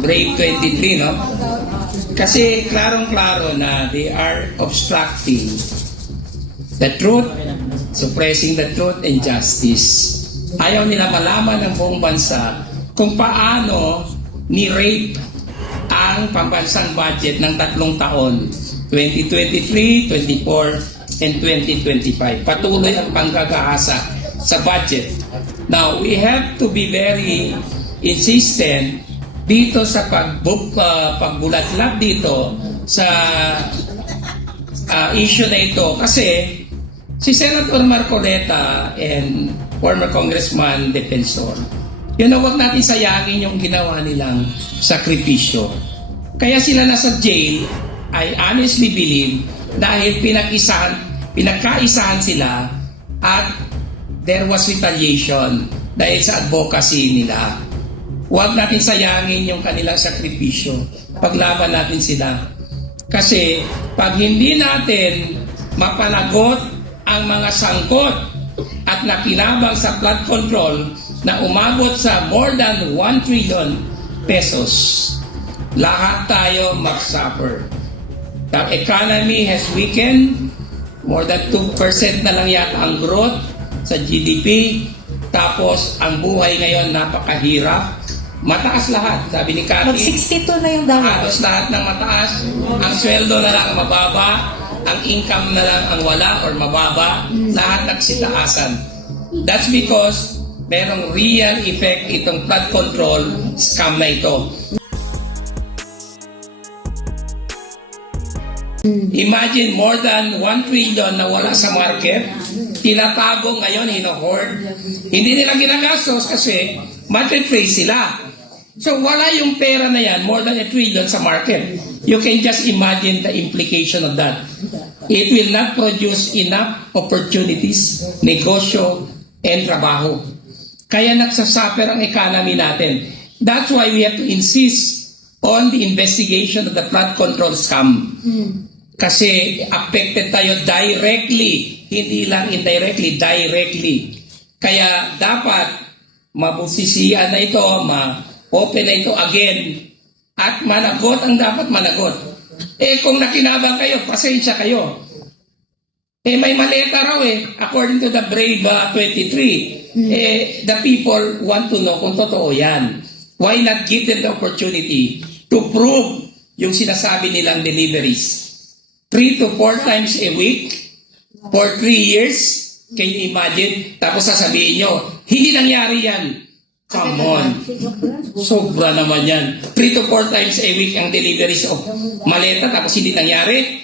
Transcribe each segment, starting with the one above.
Brave 23, no? Kasi klarong-klaro na they are obstructing the truth, suppressing the truth and justice. Ayaw nila malaman ng buong bansa kung paano ni-rape ang pambansang budget ng 3 taon, 2023, 24, and 2025. Patuloy ang panggagahasa sa budget. Now, we have to be very insistent dito sa pagbulatlat dito sa issue na ito kasi si Senator Marcoleta and former Congressman Defensor, wag natin sayangin yung ginawa nilang sakripisyo. Kaya sila nasa jail, I honestly believe, dahil pinagkaisahan sila at there was retaliation dahil sa advocacy nila. Huwag natin sayangin yung kanilang sakripisyo. Paglaban natin sila. Kasi pag hindi natin mapanagot ang mga sangkot at nakinabang sa flood control na umabot sa more than 1 trillion pesos, lahat tayo mag-suffer. The economy has weakened. More than 2% na lang yata ang growth sa GDP. Tapos ang buhay ngayon napakahirap. Mataas lahat, sabi ni Cathy. Mag-62 na yung dami. Halos lahat ng mataas. Ang sweldo na lang mababa, ang income na lang ang wala or mababa, lahat nagsitaasan. That's because merong real effect itong flood control scam na ito. Imagine more than 1 trillion na wala sa market, tinatago ngayon, hino-hoard. Hindi nila ginagastos kasi matritrace sila. So wala yung pera na yan, more than 1 trillion sa market. You can just imagine the implication of that. It will not produce enough opportunities, negosyo, and trabaho. Kaya nagsasuffer ang economy natin. That's why we have to insist on the investigation of the flood control scam. Kasi affected tayo directly, hindi lang indirectly, directly. Kaya dapat mabusisian na ito, open na ito again at managot ang dapat managot. Kung nakinabang kayo, pasensya kayo. May maleta raw according to the Brave 23. The people want to know kung totoo yan. Why not give them the opportunity to prove yung sinasabi nilang deliveries? 3 to 4 times a week for 3 years. Can you imagine? Tapos sasabihin nyo, hindi nangyari yan. Come on. Sobra naman yan. 3 to 4 times a week ang deliveries of maleta tapos hindi nangyari.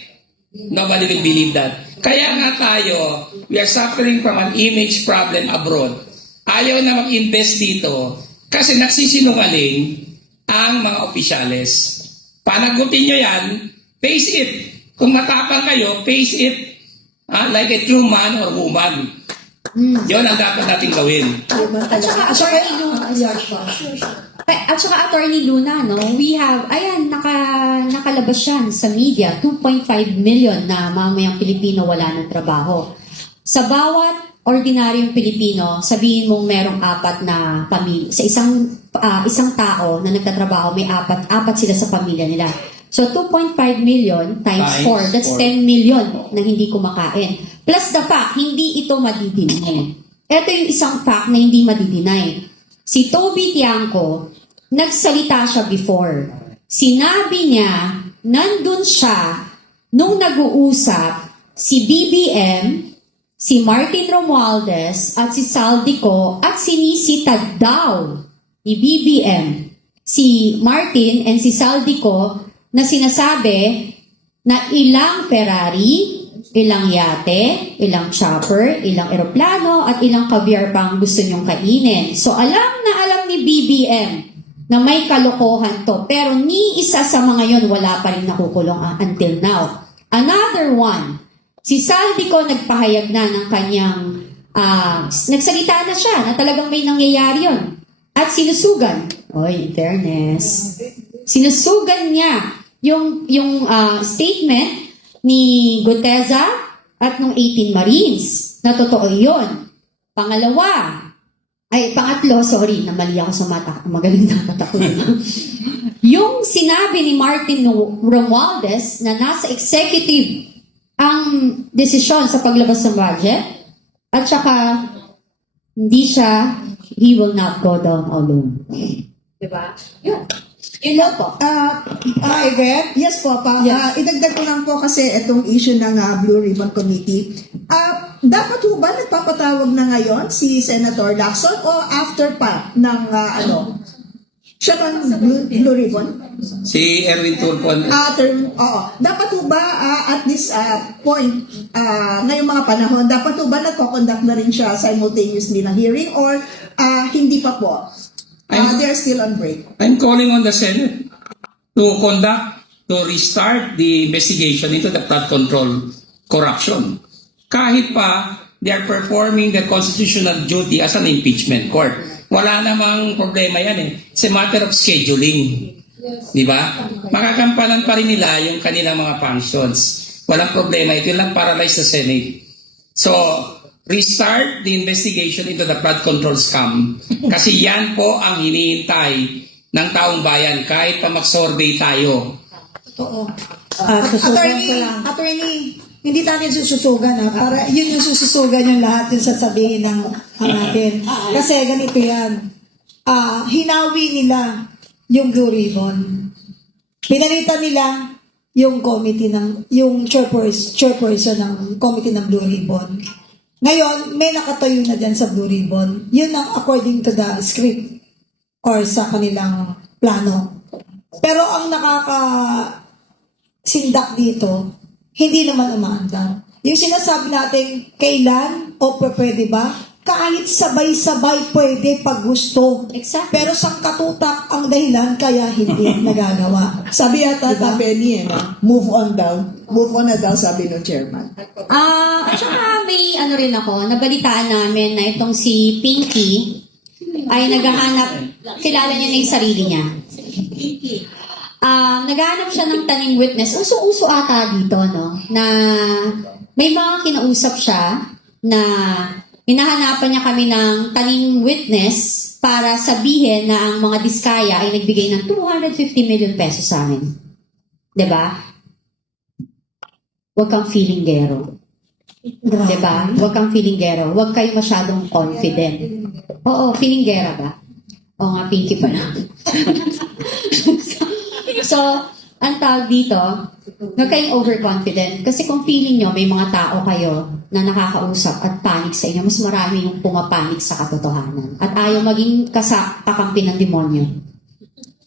Nobody will believe that. Kaya nga tayo, we are suffering from an image problem abroad. Ayaw na mag-invest dito kasi nagsisinungaling ang mga opisyales. Panagutin nyo yan, face it. Kung matapang kayo, face it like a true man or woman. Yun ang dapat natin gawin. At saka Attorney Luna, no, we have, nakalabas yan sa media, 2.5 million na mamamayang Pilipino wala ng trabaho. Sa bawat ordinaryong Pilipino, sabihin mong merong 4 na pamilya. Sa isang tao na nagtatrabaho, may 4 sila sa pamilya nila. So 2.5 million times 4, that's 10 million na hindi kumakain. Plus the fact, hindi ito madidinay. Ito yung isang fact na hindi madidinay. Si Toby Tiangco, nagsalita siya before. Sinabi niya, nandun siya nung nag-uusap si BBM, si Martin Romualdez, at si Saldico, at sinisitad daw ni BBM, si Martin and si Saldico, na sinasabi na ilang Ferrari, ilang yate, ilang chopper, ilang eroplano, at ilang caviar pang gusto nyong kainin. So alam na alam ni BBM na may kalokohan to. Pero ni isa sa mga yon wala pa rin nakukulong until now. Another one, si Saldico nagpahayag na ng kanyang, nagsalita na siya na talagang may nangyayari yon. At sinusugan, in fairness, sinusugan niya yung statement ni Guteza at nung 18 Marines na totoo yun. Pangatlo, sorry, namali ako sa mata. Magaling na mata ko. yung sinabi ni Martin Romualdez na nasa executive ang desisyon sa paglabas ng budget at saka he will not go down alone. Diba? Yun. Yun lang po. Yvette? Yes po, Yes. idagdag ko lang po kasi itong issue ng Blue Ribbon Committee. Dapat ho ba nagpapatawag na ngayon si Senator Lacson o after pa ng siya bang Blue Ribbon? Si Erwin Tulfo. Oo. Dapat ho ba at this point, ngayong mga panahon, dapat ho ba nagko-conduct na rin siya simultaneously ng hearing or hindi pa po? They're still on break. I'm calling on the Senate to restart the investigation into the flood control corruption. Kahit pa they are performing their constitutional duty as an impeachment court. Wala namang problema yan eh. It's a matter of scheduling. Di ba? Makakampanan pa rin nila yung kanilang mga functions. Walang problema. Ito lang paralyze the Senate. So, restart the investigation into the flood control scam. Kasi yan po ang hinihintay ng taong bayan kahit pa mag-survey tayo. Oo. Susugan ko lang. Attorney, hindi natin sususugan para yun yung sususugan yung lahat yung sasabihin ng natin. Kasi ganito yan. Hinawi nila yung Blue Ribbon. Pinalitan nila yung committee yung chairperson ng committee ng Blue Ribbon. Ngayon, may nakatayo na dyan sa Blue Ribbon. Yun ang according to the script or sa kanilang plano. Pero ang sindak dito, hindi naman umaandar. Yung sinasabi natin, kailan o pwede ba? Kahit sabay-sabay pwede pag gusto. Exactly. Pero sangkatutak ang dahilan kaya hindi nagagawa. Sabi yata Penny, move on daw. Move on na daw, sabi ng chairman. At saka may rin ako, nabalitaan namin na itong si Pinky ay naghahanap, kilala niya na yung sarili niya. Naghahanap siya ng taning witness. Uso-uso ata dito, no? Na may mga kinausap siya na hinahanapan niya kami ng taning witness para sabihin na ang mga diskaya ay nagbigay ng 250 million pesos sa amin. Diba? Huwag kang feelinggero. Diba? Huwag kang feelinggero. Huwag kayo masyadong confident. Oo, feelinggera ba? Oo nga, Pinky pa na. So, ang tawag dito, huwag kayong overconfident. Kasi kung feeling nyo, may mga tao kayo na nakakausap at panic sa inyo, mas marami yung pumapanik sa katotohanan. At ayaw maging kakampi ng demonyo.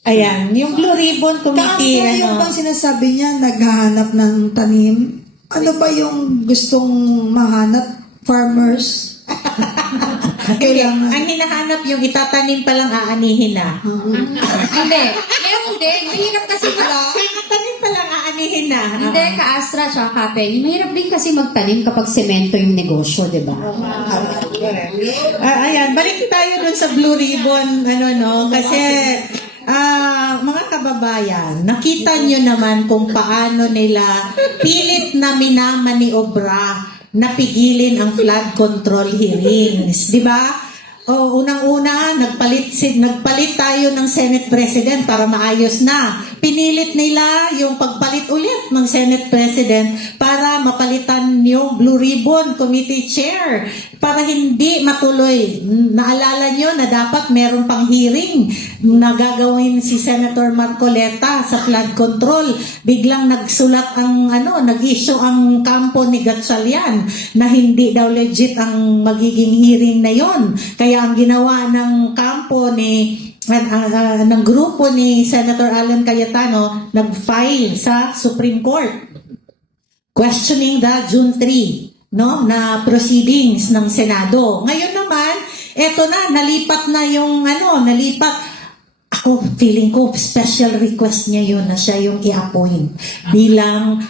Ayan, yung Blue Ribbon Committee, Kaso yung bang sinasabi niya, naghahanap ng tanim, ano ba yung gustong mahanap? Farmers? Kailangan. ang hinahanap yung itatanim palang aanihin na. Hindi. Meron din. Mahirap kasi Itatanim palang aanihin na. Hindi, ka-Astra tsaka ka-Penny. Mahirap din kasi magtanim kapag semento yung negosyo, di ba? Ayan, balik tayo dun sa Blue Ribbon, kasi mga kababayan, nakita nyo naman kung paano nila pilit na minamaniobra napigilin ang flood control hearings, di ba? O unang-una, nagpalit tayo ng Senate President para maayos na. Pinilit nila yung pagpalit ulit ng Senate President para mapalitan yung Blue Ribbon Committee Chair para hindi matuloy. Naalala nyo na dapat meron pang hearing na gagawin si Senator Marcoleta sa flood control. Biglang nagsulat nag-issue ang kampo ni Gatchalian na hindi daw legit ang magiging hearing na yon. Kaya ang ginawa ng kampo ng grupo ni Senator Alan Cayetano, nag-file sa Supreme Court questioning the June 3 na proceedings ng Senado. Ngayon naman, eto na, nalipat na yung ako, feeling ko, special request niya yun na siya yung i-appoint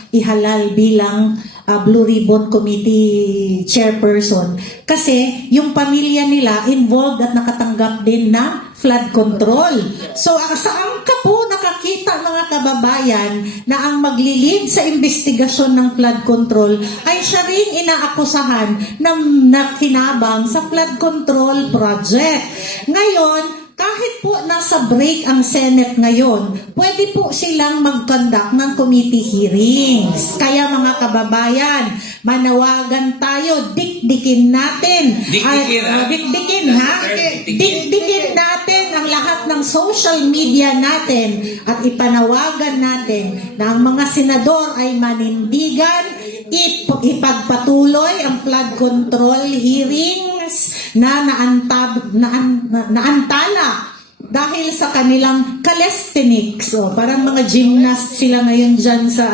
ihalal bilang Blue Ribbon Committee chairperson. Kasi yung pamilya nila involved at nakatanggap din na flood control. So, saan ka po nakakita mga kababayan na ang maglilid sa investigasyon ng flood control ay siya rin inaakusahan na nakinabang sa flood control project. Ngayon, kahit po nasa break ang Senate ngayon, pwede po silang mag-conduct ng committee hearings. Kaya mga kababayan, manawagan tayo, dikdikin natin. Dikdikin, ha? Dikdikin, ha? Dikdikin natin ang lahat ng social media natin at ipanawagan natin na ang mga senador ay manindigan, ipagpatuloy ang flood control hearings na naantala dahil sa kanilang calisthenics. O, parang mga gymnast sila ngayon dyan sa,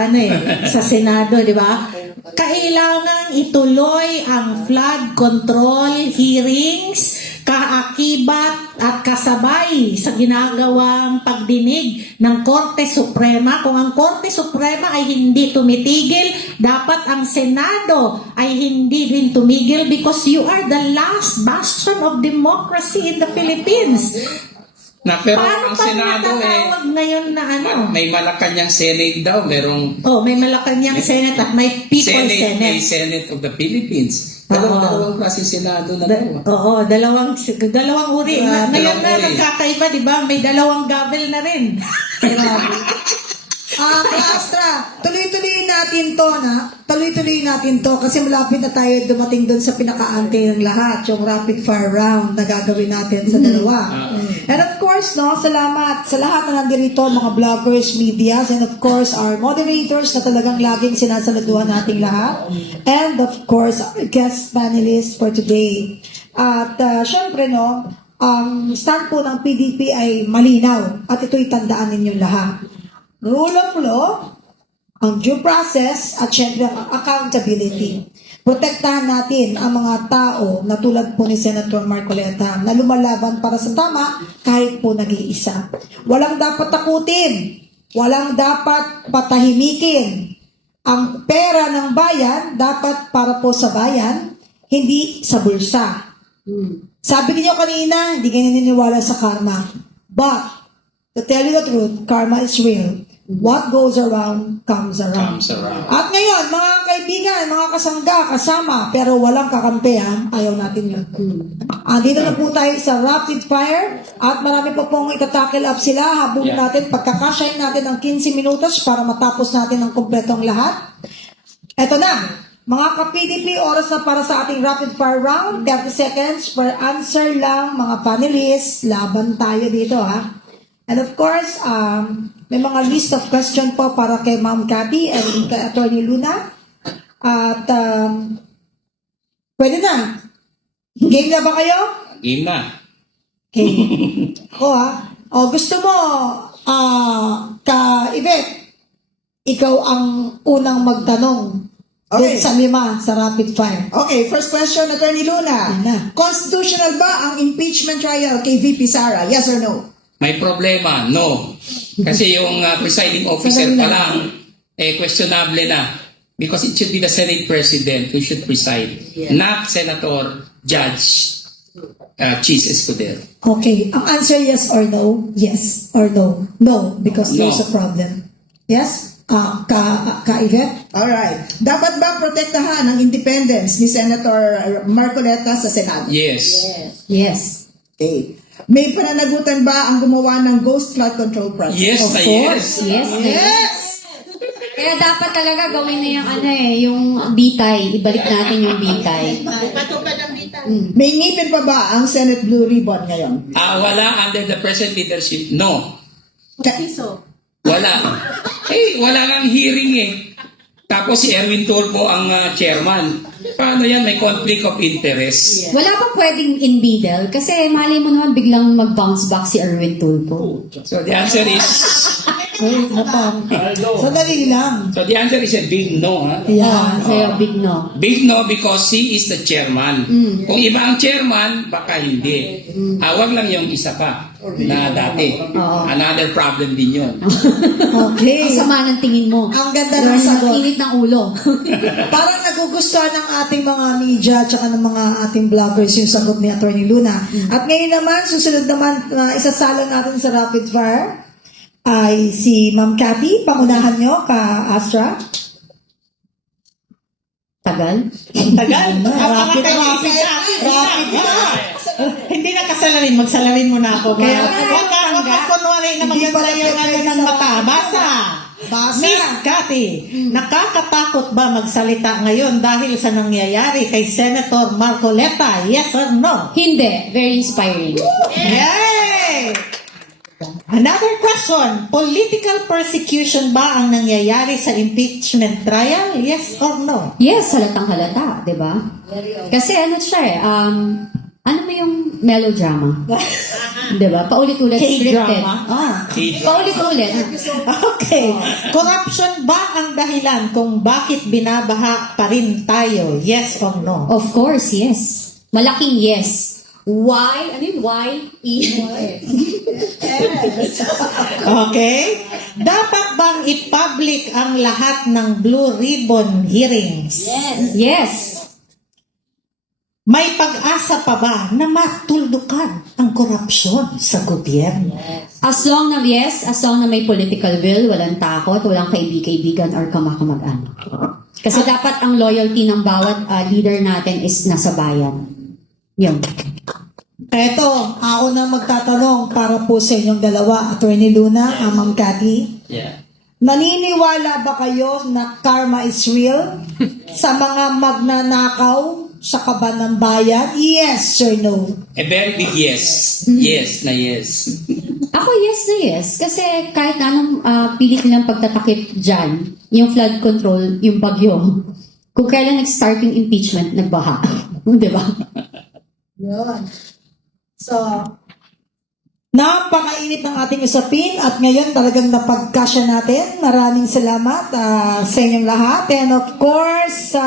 sa Senado, di ba? Kailangan ituloy ang flood control hearings kaakibat at kasabay sa ginagawang pagdinig ng Korte Suprema. Kung ang Korte Suprema ay hindi tumitigil, dapat ang Senado ay hindi din tumigil because you are the last bastion of democracy in the Philippines. Na pero Paano ang pa Senado natatawag ngayon na ano? may Malacanang Senate daw, merong Oh, may Malacanang Senate at may People's May Senate. Senate of the Philippines. Oo. Dalawang klaseng Senado na daw. Oo, dalawang uri. Ngayon dalawang na uri. nagkakaiba, di ba? May dalawang gavel na rin. Astra, tuloy-tuloy natin to na. Tuloy-tuloy natin to kasi malapit na tayo dumating doon sa pinaka-ante ng lahat, yung rapid fire round na gagawin natin sa dalawa. And of course, no, salamat sa lahat na nandirito, mga bloggers, medias, and of course, our moderators na talagang laging sinasaluduhan nating lahat. And of course, our guest panelists for today. At syempre, no, ang stand po ng PDP ay malinaw at ito'y tandaan ninyong lahat. Rule of law, ang due process, at syempre ang accountability. Protektahan natin ang mga tao na tulad po ni Senator Marcoleta na lumalaban para sa tama kahit po nag-iisa. Walang dapat takutin, walang dapat patahimikin. Ang pera ng bayan dapat para po sa bayan, hindi sa bulsa. Sabi niyo kanina, hindi kayo naniniwala sa karma. But, to tell you the truth, karma is real. What goes around, comes around. Comes around. At ngayon, mga kaibigan, mga kasangga, kasama, pero walang kakampi, ha? Ayaw natin yun. Dito na po tayo sa rapid fire at marami pa pong itatakil up sila. Habulin natin, pagkakasyahin natin ng 15 minutos para matapos natin ang kumpletong lahat. Eto na, mga ka-PDP, oras na para sa ating rapid fire round. 30 seconds per answer lang, mga panelists. Laban tayo dito, ha? And of course, may mga list of question po para kay Ma'am Cathy and kay Attorney Luna. At pwede na. Game na ba kayo? Game na. Okay. O gusto mo, Yvette, ikaw ang unang magtanong. Okay. Sa 5 sa rapid fire. Okay, first question, Attorney Luna. Yan na. Constitutional ba ang impeachment trial kay VP Sara? Yes or no? May problema? No. Kasi yung presiding officer pa lang, questionable na. Because it should be the Senate President who should preside, not Senator Judge Chis Escudero. Okay. Ang answer yes or no? Yes or no? No, because No. there's a problem. Yes? Ka-Yvette? Alright. Dapat ba protektahan ang independence ni Senator Marcoleta sa Senado? Yes. Yes. Okay. May pananagutan ba ang gumawa ng ghost flood control project? Yes Of na course. yes. Yes. Kaya dapat talaga gawin na yung yung bitay. Ibalik natin yung bitay. May ngipin pa ba ang Senate Blue Ribbon ngayon? Wala under the present leadership. No. Wala. Wala kang hearing eh. Tapos si Erwin Tulfo ang chairman. Paano yan? May conflict of interest. Wala pa pwedeng in middle kasi mali mo naman biglang mag-bounce back si Erwin Tulfo. So the answer is Sandali lang. a big no. Ha? Yeah, sa'yo big no. Big no because he is the chairman. Kung iba ang chairman, baka hindi. Wag lang yung isa pa na dati. Another problem din yun. Okay. Ang sama ng tingin mo. Ang ganda ng sagot. Init ng ulo. Parang nagugustuhan ng ating mga media at ng mga ating vloggers yung sagot ni Attorney Luna. At ngayon naman, susunod naman na isasala natin sa rapid fire ay si Ma'am Cathy. Pangunahan nyo, ka-Astra. Tagal. Tagal. Rapid. Sa Hindi na kasalamin, magsalamin muna ako. Kaya Wala. wag ka kunwari na Hindi maganda pala yung pwede ng sa- mata. Basa! Basa. Miss Cathy, nakakatakot ba magsalita ngayon dahil sa nangyayari kay Senator Marcoleta? Yes or no? Hindi. Very inspiring. Yay! Another question. Political persecution ba ang nangyayari sa impeachment trial? Yes or no? Yes, halatang halata, di ba? Kasi ano siya eh, ano ba yung melodrama? Di ba? Paulit-ulit scripted. K-drama? Paulit-ulit. Okay. Corruption ba ang dahilan kung bakit binabaha pa rin tayo? Yes or no? Of course, yes. Malaking yes. Why? Ano yun? Why? Okay. Dapat bang i-public ang lahat ng Blue Ribbon hearings? Yes. May pag-asa pa ba na matuldukan ang korupsyon sa gobyerno? As long na may political will, walang takot, walang kaibig-kaibigan or kamakamag-anak. Kasi dapat ang loyalty ng bawat leader natin is nasa bayan. Yun. Eto, ako na magtatanong para po sa inyong dalawa, Attorney Luna, Ma'am Cathy. Yeah. Naniniwala ba kayo na karma is real sa mga magnanakaw sa kaban ng bayan? Yes or no? A very big yes. Yes na yes. Ako yes na yes. Kasi kahit anong pilit nilang pagtatakip dyan, yung flood control, yung bagyo, kung kailan nag-start yung impeachment, nagbaha. Di ba? Yun. So, napakainit ng ating usapin at ngayon talagang napagkasya natin. Maraming salamat sa inyong lahat. And of course,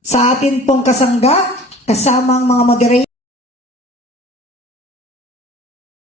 sa atin pong kasangga, kasamang mga moderator.